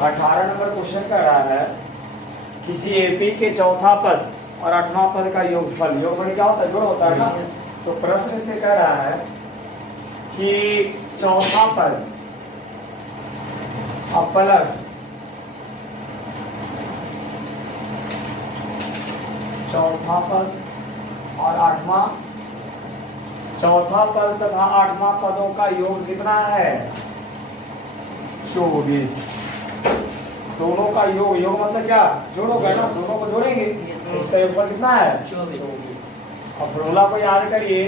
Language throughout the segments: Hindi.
18 नंबर क्वेश्चन कर रहा है किसी एपी के चौथा पद और 8वां पद का योगफल क्या होता है? जोड़ होता है ना। तो प्रश्न से कह रहा है कि चौथा पद और प्लस चौथा पद और 8वां, चौथा पद तथा 8वां पदों का योग कितना है? 24। दोनों का योग मतलब क्या? जोड़ोगे ना, दोनों को जोड़ेंगे तो इसका योगफल कितना है? 24। अब फॉर्मूला को याद करिए,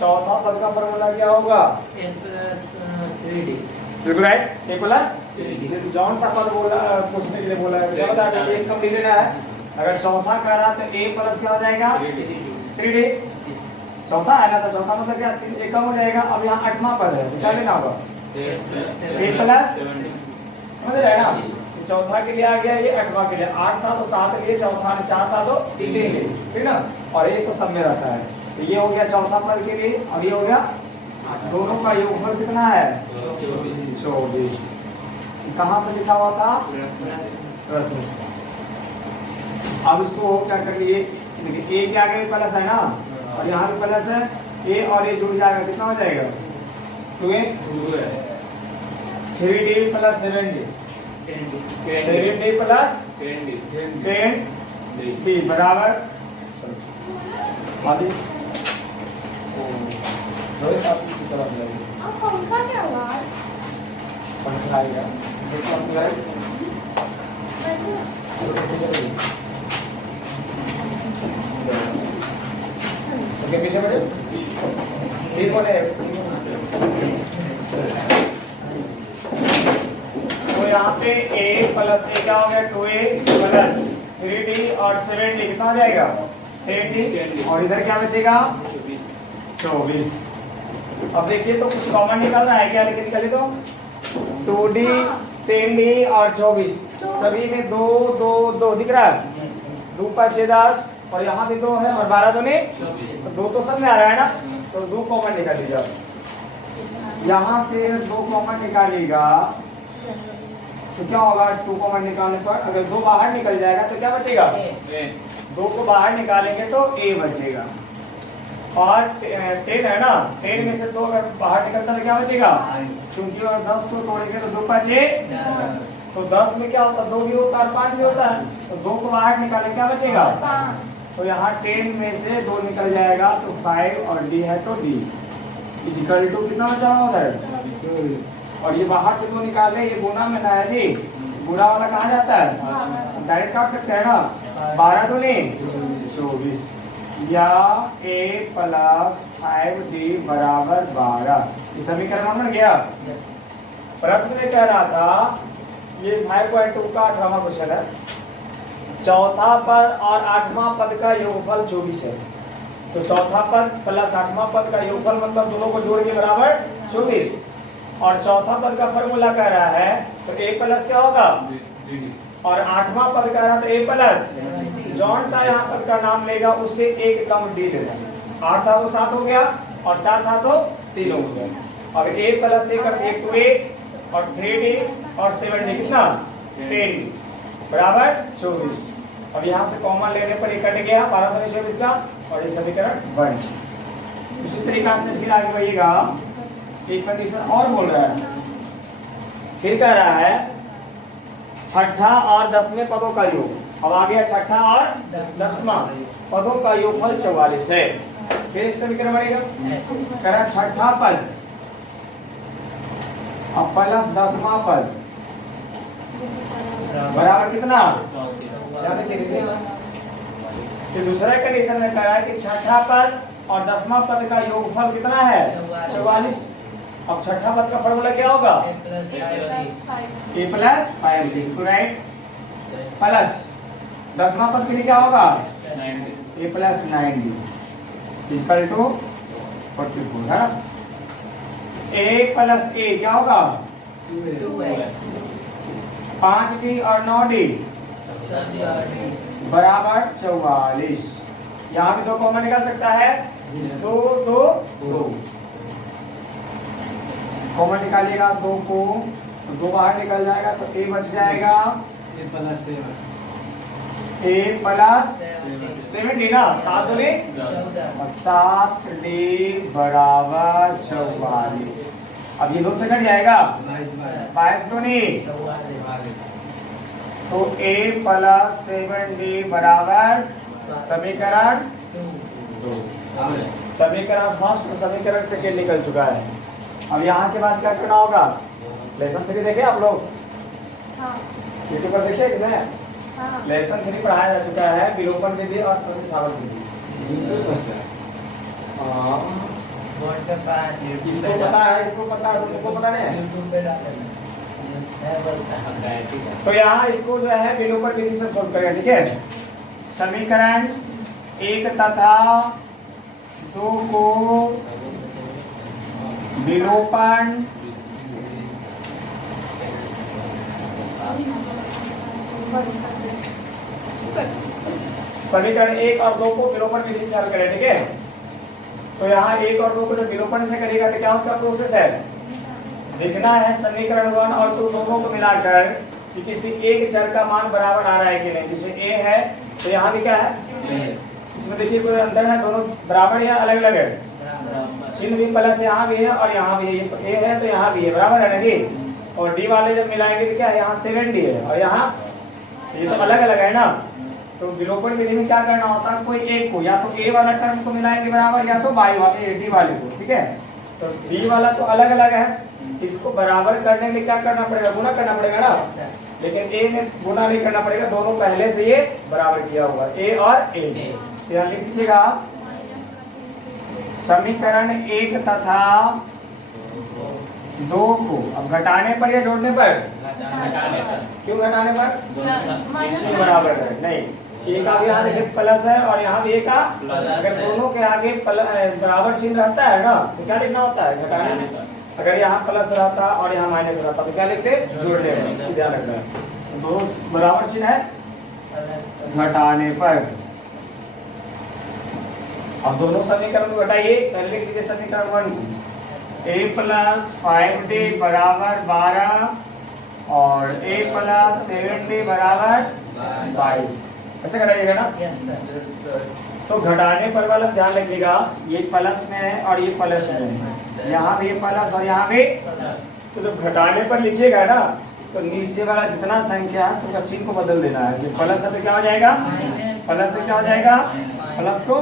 चौथा पद का फॉर्मूला क्या होगा? राइट, ए प्लस जौन सा पद बोला पूछने के लिए बोला है क्या बता दीजिए, एक कम ले लेना है। अगर चौथा कर रहा तो ए प्लस क्या हो जाएगा? 3d। चौथा है ना, तो चौथा मतलब क्या? 3 कम हो जाएगा। अब यहाँ 8वां पद है, क्या लेना होगा? ए प्लस, समझ रहे हैं ना? चौथा के लिए आ गया, ये 8वां के लिए। 8 था तो 7 लिए, चौथा 4 था तो 3 लिए, ठीक ना। और ये तो सब में रहता है। तो ये हो गया चौथा पद के लिए। अब ये हो गया दोनों का योगफल कितना है? 24। कहाँ से लिखा हुआ था? प्रश्न। अब इसको क्या कर लिए, देखिए ए के आगे प्लस है ना, और यहाँ भी प्लस है, ए और ए जुड़ जाएगा, कितना हो जाएगा? 2a 3d plus 7d 7d plus 10d बराबर अभी पंखा क्या आवाज? पंखा आएगा पीछे बढ़े ठीक हो जाए। तो यहाँ पे a प्लस ए क्या हो गया? 2a प्लस 3d और 7d कितना हो जाएगा? 10d। और इधर क्या बचेगा? 24। अब देखिए तो कुछ कॉमन निकालना है क्या? लेकिन निकालिए तो 2d 10d और 24 सभी में 2 2 2 दिख रहा है। 2 5 6 10 और यहाँ भी 2 है और 12 दूनी 24। तो 2 तो सब में आ रहा है ना, तो 2 कॉमन निकाल लीजिए। यहाँ से 2 कॉमन निकालिएगा तो क्या होगा? 2 कॉमन निकालने पर अगर 2 बाहर निकल जाएगा तो क्या बचेगा? 2 को बाहर निकालेंगे तो a बचेगा। और 10 है ना, 10 में से 2 अगर बाहर निकलता तो क्या बचेगा? क्योंकि अगर 10 को तोड़ेंगे तो 2 5 10, तो 10 में क्या होता है? 2 भी होता है और 5 भी होता है, तो 2 को बाहर निकालेंगे क्या बचेगा? तो यहाँ 10 में से 2 निकल जाएगा तो 5 और d है तो d इक्वल टू कितना बचा हुआ है? और ये बाहर से 2 निकाल रहे, ये गुना में ना है जी, गुना वाला कहाँ जाता है? डायरेक्ट काट सकते हैं ना। 12 दूनी 24 या a प्लस 5d बराबर 12। ये समीकरण बन गया। प्रश्न में कह रहा था, ये 5.2 का 18वां क्वेश्चन है। चौथा पद और 8वां पद का योगफल 24 है। तो चौथा पद प्लस 8वां पद का योगफल मतलब दोनों को जोड़ के बराबर 24। और चौथा पद का फॉर्मूला कह रहा है तो a प्लस क्या होगा? और 8वां पद कह रहा है तो a प्लस जौन सा यहाँ पद का नाम लेगा उससे एक कम d लेगा। 8 था तो 7 हो गया और 4 था तो 3 हो गया। अब a प्लस से करते 2a और 3d और 7d कितना? 10 बराबर 24। अब यहाँ से कॉमन लेने पर ये कट गया 12 से 24 का और ये समीकरण बन। इसी तरीका से फिर आगे बढ़िएगा, एक कंडीशन और बोल रहा है। फिर कह रहा है छठा और 10वें पदों का योग। अब आ गया छठा और 10वां पदों का योगफल 44 है। फिर एक समीकरण बनेगा, कह रहा छठा पद अब प्लस 10वां पद बराबर कितना? तो दूसरा कंडीशन में कह रहा है कि छठा पद और 10वां पद का योगफल कितना है? 44। अब छठा पद का फॉर्मूला क्या होगा? a plus 5d right, plus 10वां पद के लिए क्या होगा? a plus 9d equal to 44 है। a प्लस a क्या होगा? 5d और 9d बराबर 44। यहाँ भी 2 कॉमन निकल सकता है, 2 2 2 कॉमन निकालिएगा 2 को तो 2 बाहर निकल जाएगा तो a बच जाएगा a प्लस 70 ना 7 दूनी और 7d बराबर 44। अब ये 2 से कट जाएगा 22 दूनी तो a प्लस 7d बराबर समीकरण 2। समीकरण फर्स्ट और समीकरण सेकेंड निकल चुका है। अब यहाँ के बाद क्या करना होगा? लेसन 3 देखे आप लोग? यूट्यूब पर देखे कि नहीं? लेसन 3 पढ़ाया जा चुका है, विलोपन विधि और प्रतिस्थापन विधि। इसको पता है, इसको पता है, तुमको पता नहीं है? तो यहाँ इसको जो है विलोपन विधि से सोल्व करेगा, ठीक है? समीकरण 1 तथा 2 को विलोपन समीकरण 1 और 2 को विलोपन विधि से हल करें, ठीक है? तो यहाँ 1 और 2 को जब विलोपन से करेगा तो क्या उसका प्रोसेस है? देखना है समीकरण 1 और 2 दोनों को मिलाकर कि किसी एक चर का मान बराबर आ रहा है कि नहीं। जैसे a है तो यहाँ भी क्या है? इसमें देखिए कोई अंतर है, दोनों बराबर या अलग अलग है? चिन्ह भी प्लस यहाँ भी है और यहाँ भी है। a है तो यहाँ भी है, बराबर है ना जी? और d वाले जब मिलाएंगे तो क्या है? यहाँ 7d है और यहाँ ये तो अलग अलग है ना। तो विलोपन विधि में क्या करना होता है? कोई एक को या तो a वाला टर्म को मिलाएंगे बराबर या तो y वाले d वाले को, ठीक है? तो d वाला तो अलग अलग है, इसको बराबर करने में क्या करना पड़ेगा? गुना करना पड़ेगा ना। लेकिन a में गुना नहीं करना पड़ेगा, दोनों पहले से ये बराबर किया हुआ a और a। यहाँ लिख दीजिएगा समीकरण 1 तथा 2 को, अब घटाने पर या जोड़ने पर? क्यों घटाने पर? इसी बराबर है नहीं, एक आगे यहाँ देखिए प्लस है और यहाँ भी एक का, अगर दोनों के आगे बराबर चिन्ह रहता है ना तो क्या लिखना होता है? घटाने में। अगर यहाँ प्लस रहता और यहाँ माइनस रहता तो क्या लिखते? जोड़ने में। ध्यान रखना है, दोनों बराबर चिन्ह है घटाने पर। अब दोनों समीकरण को घटाइए, पहले लिख दीजिए समीकरण 1 a प्लस 5d बराबर 12 और a प्लस 7d बराबर 22। ऐसे घटाइएगा ना? तो घटाने पर वाला ध्यान रखिएगा, ये प्लस में है और ये प्लस में है, यहाँ भी प्लस और यहाँ भी। तो जब घटाने पर लीजिएगा ना तो नीचे वाला जितना संख्या है सबका चिन्ह को बदल देना है। जो प्लस है तो क्या हो जाएगा? प्लस से क्या हो जाएगा? प्लस को,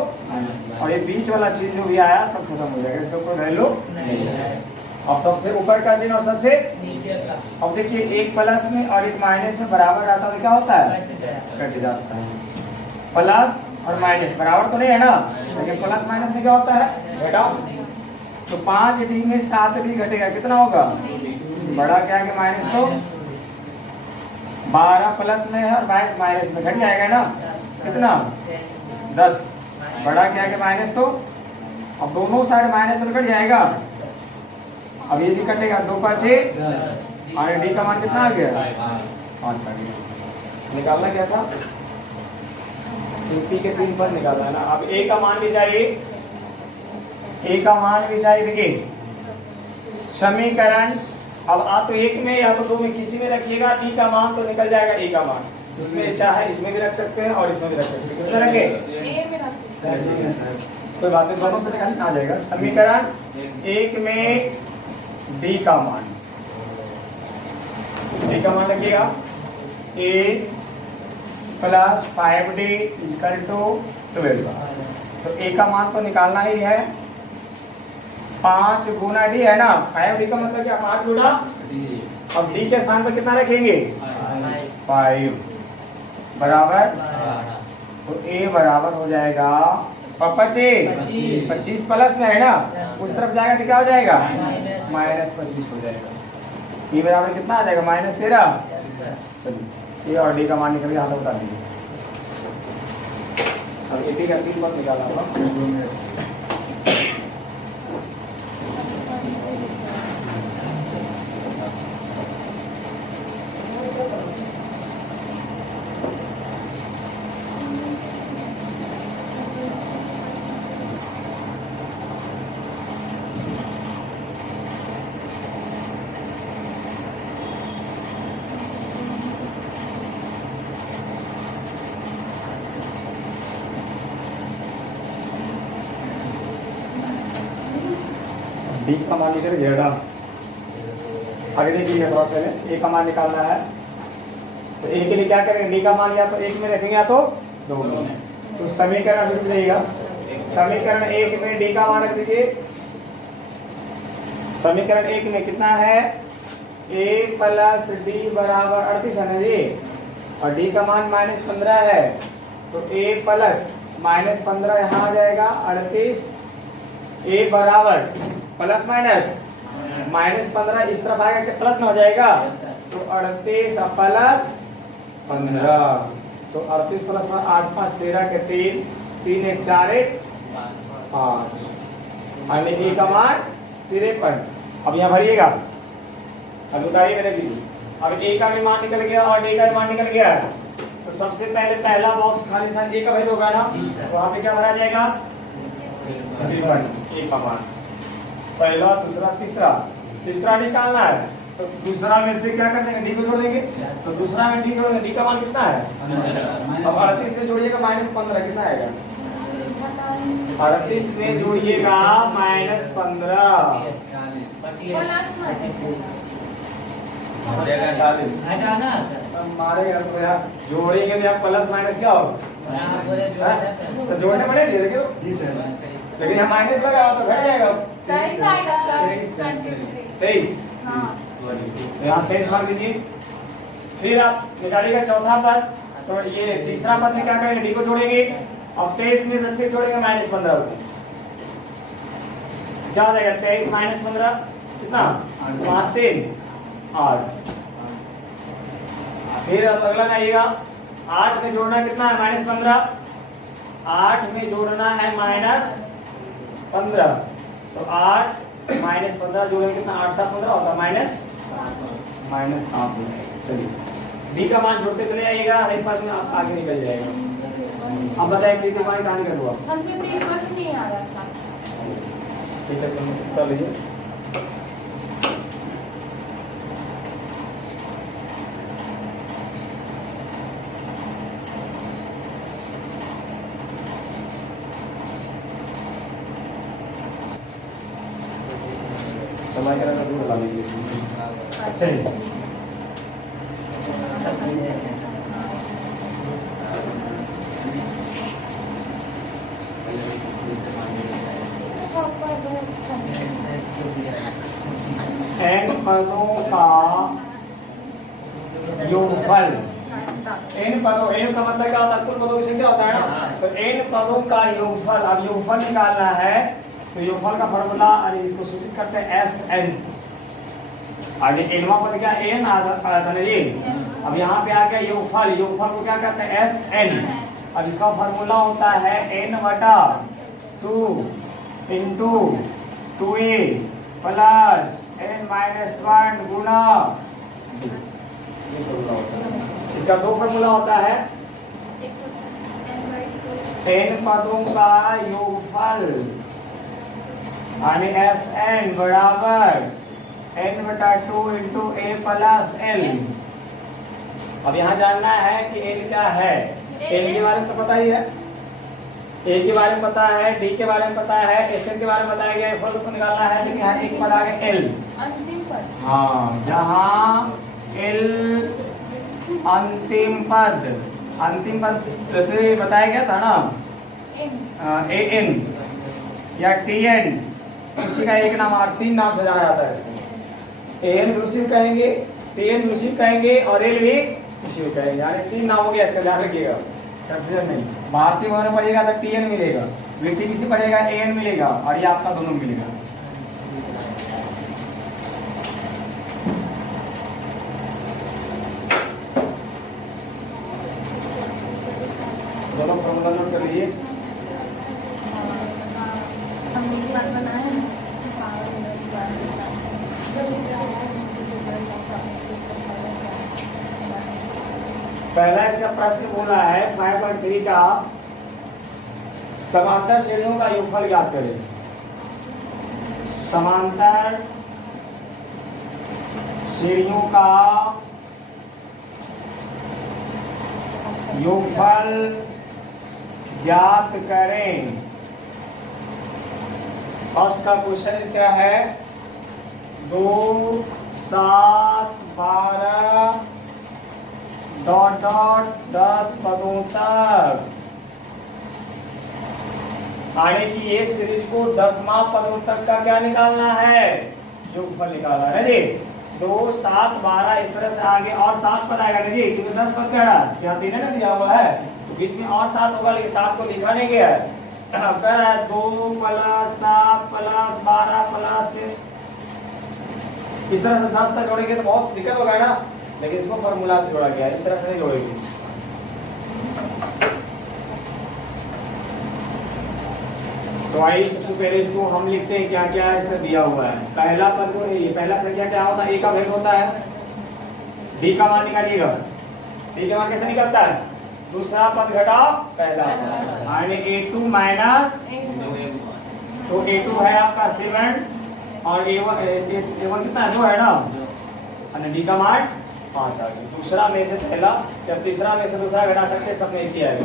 और ये बीच वाला चिन्ह जो भी आया सब खत्म हो जाएगा, इसको कोई वैल्यू नहीं है। और सबसे ऊपर का चिन्ह और सबसे नीचे का। अब देखिए एक प्लस में और एक माइनस में बराबर आता है तो क्या होता है? कट जाता है। प्लस और माइनस बराबर तो नहीं है ना, लेकिन प्लस माइनस में क्या होता है? घटाओ। तो 5d में 7d घटेगा, कितना होगा? बड़ा क्या है कि माइनस, तो 12 प्लस में है और 22 माइनस में, घट जाएगा ना, कितना? 10। बड़ा क्या है कि माइनस, तो अब दोनों साइड माइनस में कट जाएगा। अब ये भी कटेगा, 2 5 6 और डी का मान कितना आ गया? 5 आ गया। निकालना क्या था? पी के 3 पर निकालना है ना। अब ए का मान भी चाहिए, ए का मान भी चाहिए। देखिए समीकरण, अब आप तो एक में या तो 2 में किसी में रखिएगा, ई का मान तो निकल जाएगा। ए का मान जिसमें इच्छा है इसमें भी रख सकते हैं और इसमें भी रख सकते हैं। किसमें रखें? कोई बात नहीं, दोनों से निकालना आ जाएगा। समीकरण 1 में डी का मान, डी का मान रखिएगा ए प्लस 5d इक्वल टू 12। तो ए का मान तो निकालना ही है। 5 गुना डी है ना, 5d का मतलब क्या? 5 गुना। अब डी के स्थान पर कितना रखेंगे? 5 बराबर, तो ए बराबर हो जाएगा 25 प्लस में है ना, उस तरफ जाएगा तो क्या हो जाएगा? -25 हो जाएगा। ए बराबर कितना आ जाएगा? -13। चलिए ए और डी का मान निकल गया, हाथ बता दीजिए। अब ए का 3 बार निकाला होगा। डी का मान निकल गया। आगे देखिए थोड़ा पहले ए का मान निकालना है, तो ए के लिए क्या करेंगे, डी का मान या तो एक में रखेंगे या तो दो में। तो समीकरण अभी रहेगा, समीकरण एक में डी का मान रख दीजिए। समीकरण एक में कितना है, ए प्लस डी बराबर 38 है ना जी, और डी का मान -15 है, तो ए प्लस -15 यहाँ आ जाएगा 38, ए बराबर प्लस माइनस -15 इस तरफ आएगा कि प्लस में हो जाएगा, तो 38 प्लस 15, तो 38 प्लस 8 5 13 के 3 3 1 4 1 5, यानी ए का मान 53। अब यहाँ भरिएगा, अब उतारिए मेरे दीजिए। अब ए का भी मान निकल गया और डी का भी मान निकल गया, तो सबसे पहले पहला बॉक्स खाली स्थान ए का वैल्यू होगा ना, तो वहाँ पे क्या भरा जाएगा, ए का मान पहला दूसरा तीसरा, तीसरा निकालना है, तो दूसरा में से क्या कर देंगे, डी को जोड़ देंगे, तो दूसरा में डी जोड़ेंगे, डी का मान कितना है, अब 38 में जोड़िएगा -15 कितना आएगा, 38 में जोड़िएगा -15 मारेगा, तो यार जोड़ेंगे तो यार प्लस माइनस क्या होगा, तो जोड़ने पड़ेंगे लेकिन यहाँ माइनस लगा तो घट जाएगा 23, यहाँ 23 मान दीजिए। फिर आप निकालिएगा चौथा पद, तो ये तीसरा पद में क्या करेंगे, डी को जोड़ेंगे, अब 23 में से फिर जोड़ेंगे -15 क्या हो जाएगा, 23 -15 कितना, 5 3 8। फिर अब अगला आइएगा, 8 में जोड़ना कितना है, -15, 8 में जोड़ना है -15, तो 8 -15 जोड़ेंगे कितना, 8 7 15 होता है -7। चलिए डी का मान जोड़ते चले जाइएगा, हर एक पास में आप आगे निकल जाएगा। अब बताइए डी का मान कहाँ निकल हुआ, ठीक है सुन कर लीजिए। समय करेगा दूर ला लीजिए, अच्छा n पदों का योगफल, n पदों, n का मतलब क्या होता है, कुल पदों की संख्या होता है ना, तो n पदों का योगफल, अब योगफल निकालना है, तो योगफल का फॉर्मूला अरे इसको सूचित करते हैं SN से। आगे nवां पद क्या n आया था ना जी, अब यहाँ पे आ गया योगफल, योगफल को क्या कहते हैं SN। अब इसका फॉर्मूला होता है n/2 into 2a plus n-1 गुना, इसका दो फॉर्मूला होता है, n पदों का योगफल यानी SN बराबर n/2 into a plus l। अब यहाँ जानना है कि n क्या है, n के बारे में तो पता ही है, a के बारे में पता है, d के बारे में पता है, SN के बारे में बताया गया है, फल को निकालना है, लेकिन यहाँ एक पद आ गया l, हाँ जहाँ l अंतिम पद जैसे बताया गया था ना, an या tn, उसी का एक नाम और 3 नाम से जाना जाता है इसको, an भी उसी कहेंगे, tn भी उसी कहेंगे और l भी उसी कहेंगे, यानी 3 नाम हो गया, इसका ध्यान रखिएगा, कंफ्यूजन नहीं। भारतीय होने पड़ेगा तो tn मिलेगा, VTBC पड़ेगा an मिलेगा, और ये आपका दोनों मिलेगा। दोनों फॉर्मूला नोट कर लीजिए। पहला इसका प्रश्न बोला है 5.3 का समांतर श्रेणियों का योगफल ज्ञात करें। समांतर श्रेणियों का योगफल ज्ञात करें। फर्स्ट का क्वेश्चन क्या है, 2 7 12 डॉट डॉट 10 पदों तक आने की ये सीरीज को 10वां पदों तक का क्या निकालना है, योगफल निकालना है जी। 2 7 12 इस तरह से आगे और 7 पद आएगा ना जी, क्योंकि 10 पद क्या है, यहाँ 3 ना दिया हुआ है, तो बीच में और 7 होगा, लेकिन 7 को लिखा नहीं गया है। अब कह रहा है 2 + 7 + 12 + इस तरह से 10 तक जोड़ेंगे तो बहुत दिक्कत होगा ना, लेकिन इसको फॉर्मूला से जोड़ा गया है, इस तरह से नहीं जोड़ेंगे। तो आइए सबसे पहले इसको हम लिखते हैं क्या क्या इसमें दिया हुआ है। पहला पद को ये पहला संख्या क्या होता है, a का वैल्यू होता है, d का मान निकालिएगा, d का मान कैसे निकलता है, दूसरा पद घटाओ पहला, यानी a2 माइनस, तो a2 है आपका 7 और a1 कितना है, 2 है ना, और d का मान 5 आ गया। दूसरा में से पहला, जब तीसरा में से दूसरा घटा सकते सब में एक ही आएगा।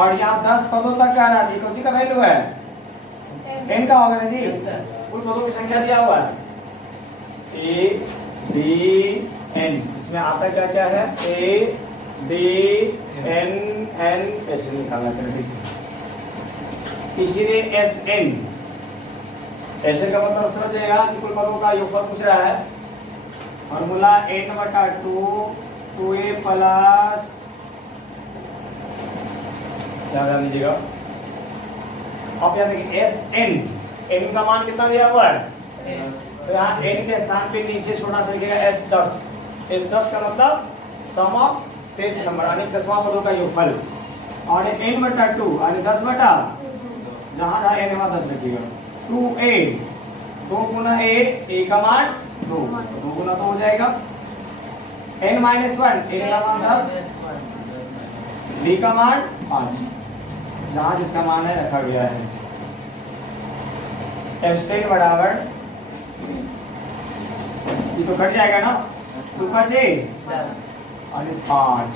और यहाँ 10 पदों तक क्या रहा, कौन सी का वैल्यू है, n का होगा ना जी, कुल पदों की संख्या दिया हुआ है a d n, इसमें आता क्या क्या है, a d n n ऐसे निकालना चाहिए, इसीलिए s n, ऐसे का मतलब समझ जाएगा कि कुल पदों का योगफल पूछ रहा है। फॉर्मूला n/2 2a प्लस क्या कर लीजिएगा, आप यहाँ देखिए एस एन, एन का मान कितना दिया हुआ है, तो यहाँ एन के स्थान पे नीचे छोटा सा लिखेगा S10, S10 का मतलब सम ऑफ 10 नंबर, यानी 10वां पदों का योगफल, और n/2 यानी 10 बटा जहाँ जहाँ n वहाँ 10 रखिएगा, 2a 2 गुना a का मान 2 गुना तो हो जाएगा, n-1 a का मान 10, d का मान 5, जहाँ जिसका मान है रखा गया है। S10 बराबर, ये तो कट जाएगा ना, 2 बचे और 5,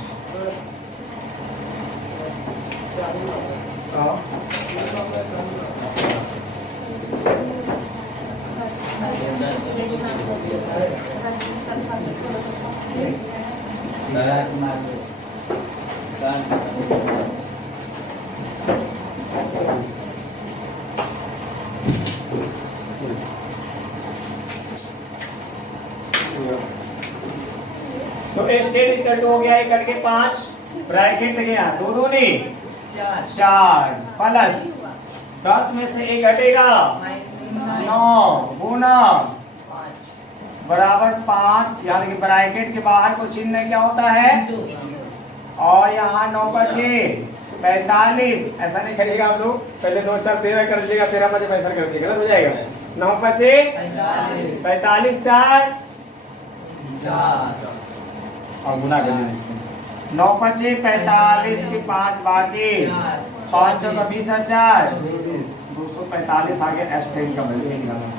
तो S10 इक्वल टू हो गया, एक कट के 5 ब्रैकेट गया, 2 दूनी 4 प्लस 10 में से 1 घटेगा 9 गुना बराबर 5, यानी कि ब्रैकेट के बाहर को चिन्ह क्या होता है, और यहाँ 9 बचे 45, ऐसा नहीं करिएगा आप लोग, पहले 2 4 13 कर दीजिएगा, 13 बजे पैसा कर दीजिएगा, गलत हो जाएगा। 9 बचे 45 4 और गुना कर दीजिए, 9 बचे 45 के 5 बाकी 5 का 20,000 245 आगे S10 का वैल्यू निकालना है।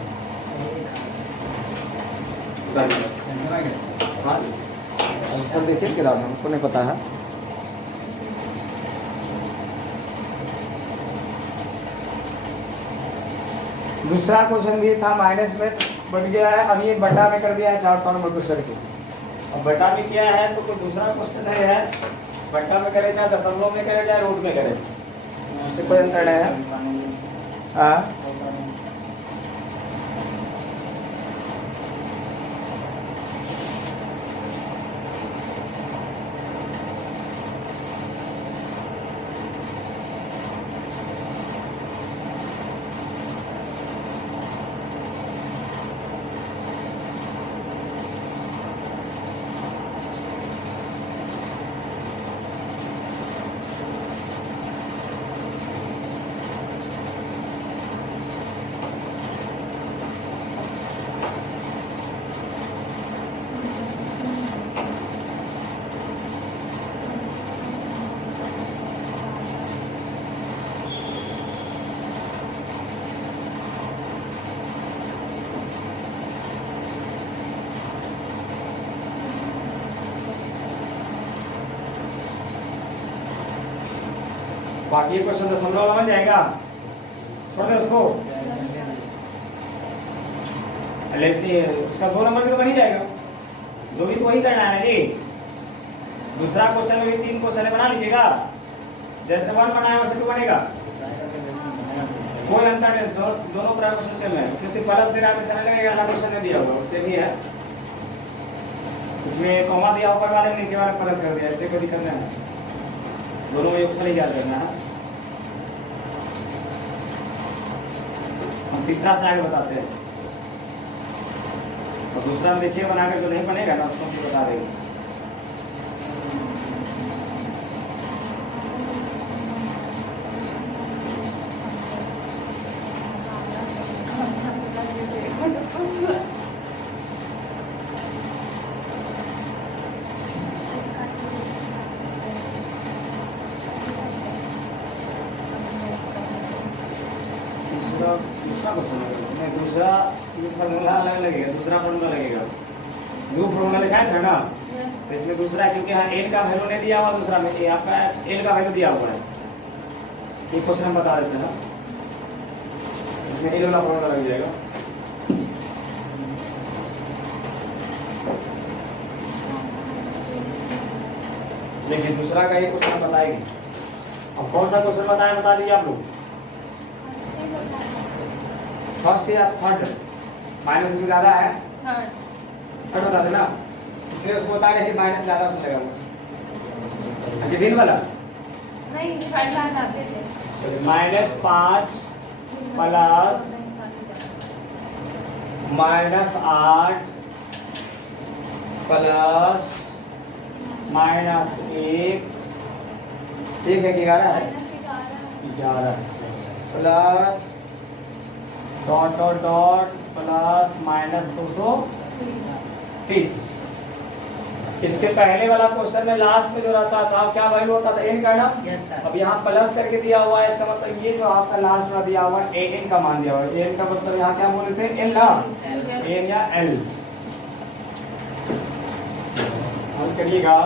सर देखिए क्या हमको नहीं पता है, दूसरा क्वेश्चन भी था माइनस में बन गया है, अब ये बटा में कर दिया है 4 नंबर क्वेश्चन को, अब बटा में किया है तो कोई दूसरा क्वेश्चन है, बटा में करे चाहे दशमलव में करे चाहे रूट में करे, उससे कोई अंतर है। बाकी क्वेश्चन दशमलव में जाएगा, छोड़ दे उसको। उसका 2 नंबर भी तो बन ही जाएगा, जो भी तो वही करना है ना जी। दूसरा क्वेश्चन में भी 3 क्वेश्चन बना लीजिएगा, जैसे 1 बनाया वैसे 2 बनेगा, कोई अंतर नहीं, दोनों पूरा क्वेश्चन सेम है। उसमें सिर्फ प्लस दे रहा है समय लगेगा, ना क्वेश्चन में दिया होगा उससे भी है, उसमें कॉमा दिया ऊपर वाले नीचे वाला प्लस कर दिया, इससे कोई दिक्कत नहीं है, दोनों में योग याद करना है। हम तीसरा साइड बताते हैं, और दूसरा हम देखिए बनाकर जो नहीं बनेगा ना उसको हम बता देंगे। दूसरा फॉर्मूला अलग लगेगा, दूसरा फॉर्मूला लगेगा, 2 फॉर्मूला लिखा है ना, तो इसमें दूसरा क्योंकि यहाँ एल का वैल्यू नहीं दिया हुआ, दूसरा में ये आपका एल का वैल्यू दिया हुआ है, ये क्वेश्चन हम बता देते हैं ना, इसमें एल वाला फॉर्मूला लग जाएगा। देखिए दूसरा का ये क्वेश्चन बताएगी, अब कौन सा क्वेश्चन बताया बता दीजिए आप लोग, फर्स्ट या थर्ड, माइनस भी ज्यादा है, थर्ड बता देना, इसलिए उसको बता रहे माइनस ज्यादा उसमें लगा हुआ, अच्छा दिन वाला नहीं -5 प्लस -8 प्लस -1 है 11 है, 11 plus dot dot dot plus -230। इसके पहले वाला क्वेश्चन में लास्ट में जो रहता था क्या वैल्यू होता था, एन का ना, अब यहाँ प्लस करके दिया हुआ है, इसका मतलब ये जो आपका लास्ट में दिया हुआ है एन का मान दिया हुआ है, एन का मतलब यहाँ क्या बोले थे, एल ना, एन या एल। हल करिएगा,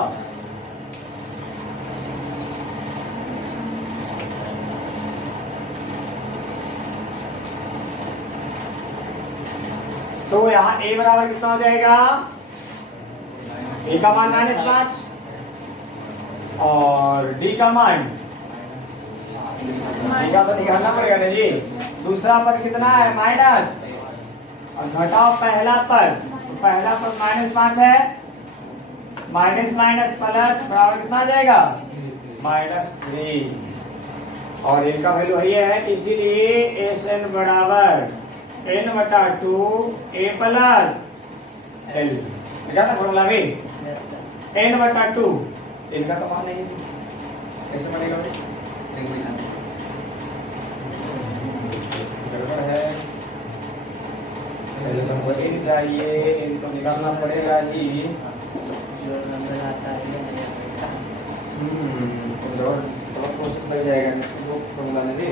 तो यहाँ a बराबर कितना हो जाएगा, a का मान -5 और d का मान, d का पद निकालना पड़ेगा ना जी, दूसरा पद कितना है माइनस, और घटाओ पहला पद, तो पहला पद -5 है, माइनस माइनस प्लस बराबर कितना आ जाएगा, -3, और इनका वैल्यू वही है, इसीलिए SN बराबर n/2 a प्लस l, क्या था फॉर्मूला भी, n/2, इनका तो मान नहीं, कैसे बनेगा गड़बड़ है, पहले तो वो n चाहिए, n तो निकालना पड़ेगा ही, जो नंबर आता है थोड़ा कोशिश लग जाएगा वो फॉर्मूला में भी,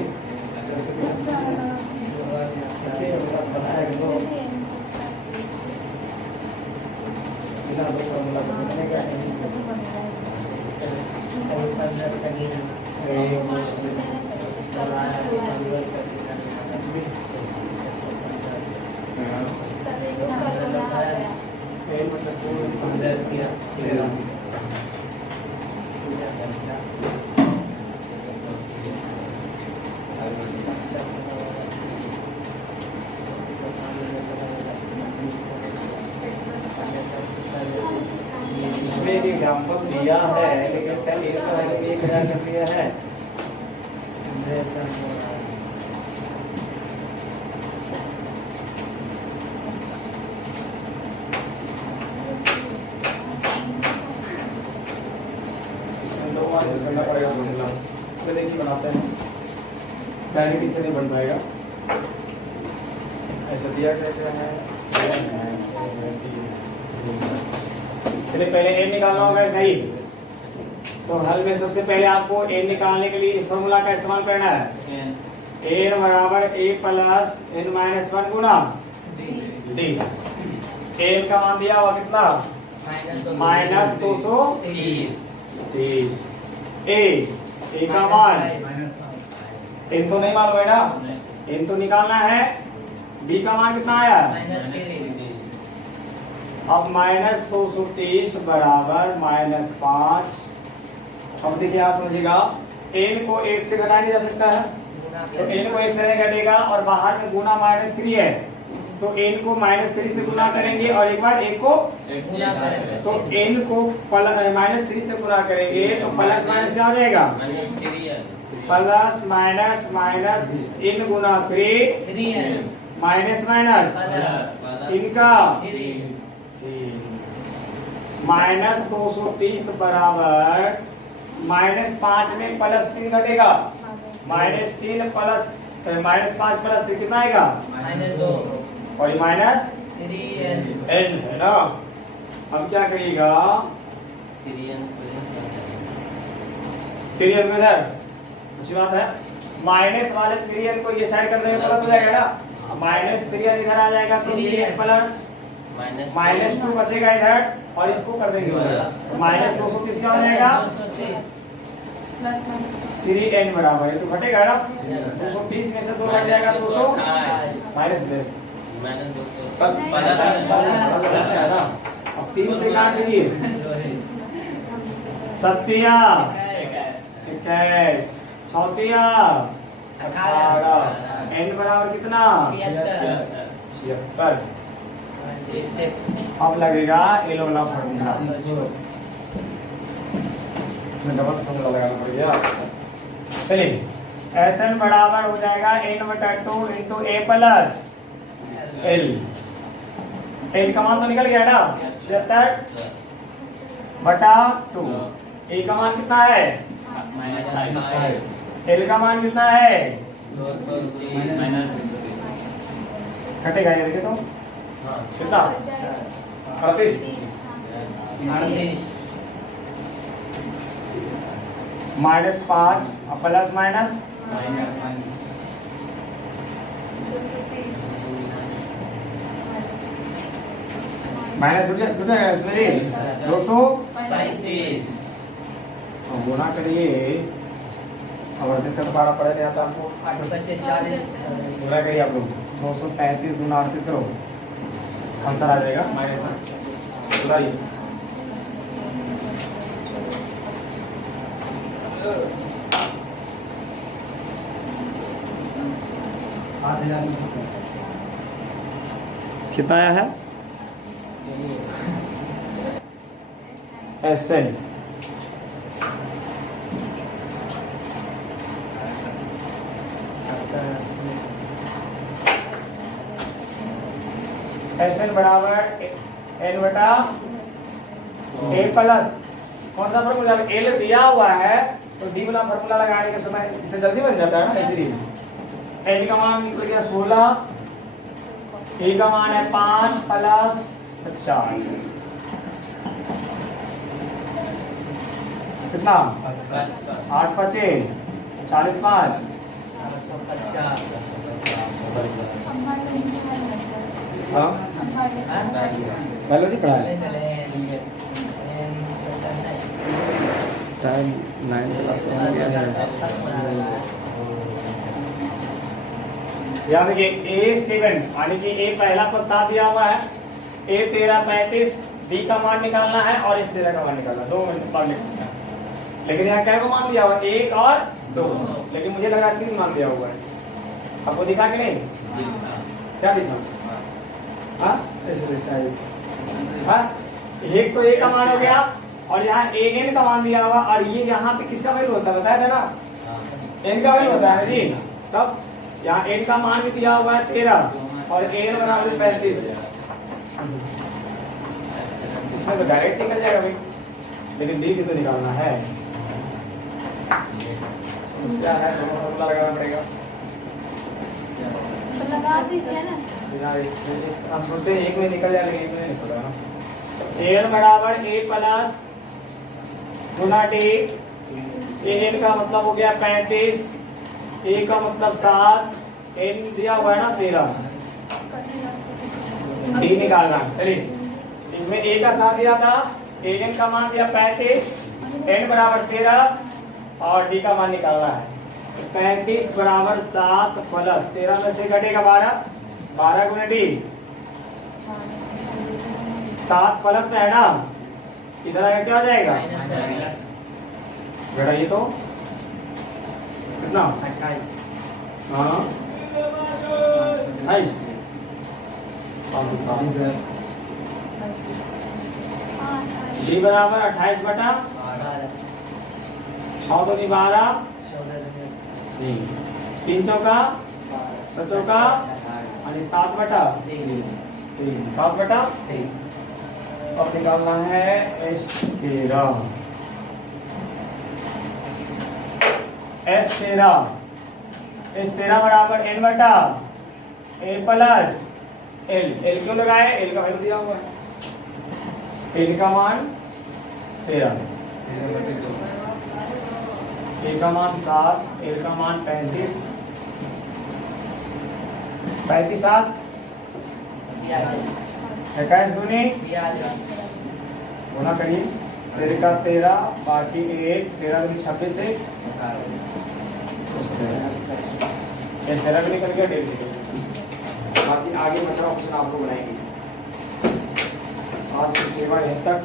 एक एग्जाम्पल दिया है, लेकिन इसका एक तो है 1000 कर दिया है, इसमें 2 बार करना पड़ेगा, इसमें देखिए बनाते हैं, डायरेक्ट से नहीं बन पाएगा, ऐसा दिया कैसे है, चलिए पहले n निकालना होगा नहीं, तो हल में सबसे पहले आपको n निकालने के लिए इस फॉर्मूला का इस्तेमाल करना है, n बराबर a plus n-1 Guna d, n का मान दिया हुआ कितना, -230, a का मान n तो नहीं मालूम है ना, n तो निकालना है डी का मान कितना आया? -3। अब -230 बराबर -5। अब देखिए आप समझिएगा, n को 1 से घटाया नहीं जा सकता है, तो n को 1 से नहीं घटेगा और बाहर में गुना -3 है, तो n को -3 से गुना करेंगे और एक बार 1 को गुना करेंगे तो n को -3 से गुना करेंगे तो प्लस माइनस क्या हो जाएगा? प्लस माइनस माइनस इन गुना 3 माइनस माइनस इनका -230 बराबर -5 में +3 घटेगा, -3 प्लस -5 प्लस 3 कितना आएगा? -2 और ये माइनस -3n n है ना। अब क्या करिएगा? 3n को इधर, अच्छी बात है, माइनस वाले 3n को ये साइड कर देंगे प्लस हो जाएगा ना, -3n इधर आ जाएगा तो 3n प्लस -2 बचेगा इधर और इसको कर देंगे -230 क्या हो जाएगा? 3n बराबर है तो घटेगा ना, 230 में से 2 घट जाएगा 200 माइनस दे ना। अब 3 से काट दीजिए, सत्तिया 21 चौथिया 18 n बराबर कितना? 76। अब लगेगा एल वाला फॉर्मूला, इसमें डबल फॉर्मूला लगाना पड़ेगा। चलिए Sn बराबर हो जाएगा n/2 × a plus l। l का मान तो निकल गया ना, 76/2। a का मान कितना है? l का मान कितना है? कटेगा ये देखिए तो कितना? 38 -5 प्लस माइनस माइनस 235 गुना करिए, अब अड़तीस का तो बारह पड़ा नहीं आता आपको, 40 गुना करिए आप लोग, 235 गुना 38 करो, आंसर आ जाएगा माइनस बताइए। कितना आया है? Sn Sn बराबर n/a प्लस कौन सा फॉर्मूला? l दिया हुआ है तो d वाला फॉर्मूला लगाने के समय इससे जल्दी बन जाता है ना, इसलिए n का मान निकल गया 16, a का मान है 5 प्लस 50 कितना? 8 5 40 5 हाँ बायोलॉजी पढ़ा है, टाइम 9 क्लास हो गया है। याद रखिए A7 यानी कि A पहला पद 7 दिया हुआ है, A 13 35 D का मान निकालना है और इस 13 का मान निकालना है, 2 मिनट बाद लिखना है। लेकिन यहाँ क्या को मान दिया हुआ? 1 और 2, लेकिन मुझे लगा 3 मान दिया हुआ है, आपको दिखा कि नहीं? क्या दिखा? हाँ ऐसे दिखता है। हाँ एक तो A का मान हो गया और यहाँ an का मान दिया हुआ और ये यहाँ पे किसका वैल्यू होता है बताया था ना, n का वैल्यू होता है जी। तब यहाँ n का मान भी दिया हुआ है 13 और an बराबर 35, इसमें तो डायरेक्ट निकल जाएगा भाई, लेकिन d भी तो निकालना है, समस्या है, दोनों फॉर्मूला लगाना पड़ेगा। लगा दीजिए ना, हम सोचते हैं एक में निकल जाए लेकिन एक में नहीं निकल रहा ना। an बराबर a plus Guna d, an का मतलब हो गया 35, a का मतलब 7, n दिया हुआ है ना 13, d निकालना। चलिए इसमें a का 7 दिया था, an का मान दिया 35, n बराबर 13 और d का मान निकालना है। 35 बराबर 7 प्लस 13 में से घटेगा 12, 12 गुना टी 7 प्लस में है ना, इधर आगे क्या हो जाएगा? -7 घटाइए तो कितना? 28 हाँ 28 डी बराबर 28 बटा 6 तो नहीं 12 नहीं 3 चौका 7 चौका आणि 7 बटा 3 7 बटा अब निकालना है S13 S13 बराबर n बटा a प्लस l क्यों लगाए? l का वैल्यू दिया हुआ है, l का मान 13, a का मान 7, l का मान 35 7 21 दूनी गुना करिए, 13 का 13 बाकी 1 13 दूनी 26 है, इस तरह भी निकल गया डेली। बाकी आगे बचा ऑप्शन आप लोग बनाएंगे। आज की सेवा यहीं तक।